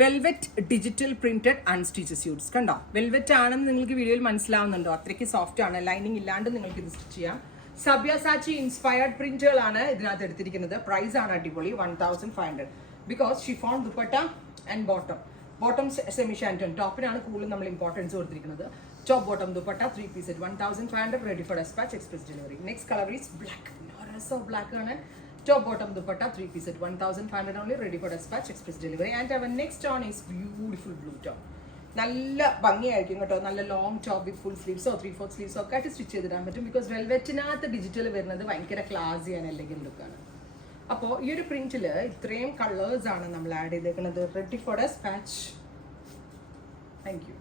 Velvet digital printed unstitched suits കണ്ടോ. Velvet ആണെന്ന് നിങ്ങൾക്ക് വീഡിയോയിൽ മനസ്സിലാവുന്നുണ്ടോ? അത്രയ്ക്ക് സോഫ്റ്റ് ആണ്. ലൈനിങ് ഇല്ലാണ്ട് നിങ്ങൾക്ക് ഇത് സ്റ്റിച്ച് ചെയ്യാം. സബ്യാസാച്ചി ഇൻസ്പയർഡ് പ്രിന്റുകളാണ് ഇതിനകത്ത് എടുത്തിരിക്കുന്നത്. പ്രൈസ് ആണ് അടിപൊളി 1500 because chiffon dupatta and bottom semi shantung. ടോപ്പിനാണ് കൂടുതൽ നമ്മൾ ഇമ്പോർട്ടൻസ് കൊടുത്തിരിക്കുന്നത്. Top bottom dupatta 3 piece set 1500 ready for despatch express delivery. Next colour is black. Black ആണ്. Top bottom dupatta 3 piece at 1500 only, ready for dispatch express delivery. And our next one is beautiful blue top. നല്ല ഭംഗിയായിരിക്കും കേട്ടോ. നല്ല long top with full സ്ലീവ്സോ 3/4 സ്ലീവ്സോ ഒക്കെ ആയിട്ട് സ്റ്റിച്ച് ചെയ്തിടാൻ പറ്റും. ബിക്കോസ് വെൽവെറ്റിനകത്ത് ഡിജിറ്റൽ വരുന്നത് ഭയങ്കര ക്ലാസി ആണ്, എലഗന്റ് ലുക്കാണ്. അപ്പോൾ ഈ ഒരു പ്രിന്റിൽ ഇത്രയും കളേഴ്സ് ആണ് നമ്മൾ ആഡ് ചെയ്തേക്കുന്നത്. Ready for dispatch. Thank U.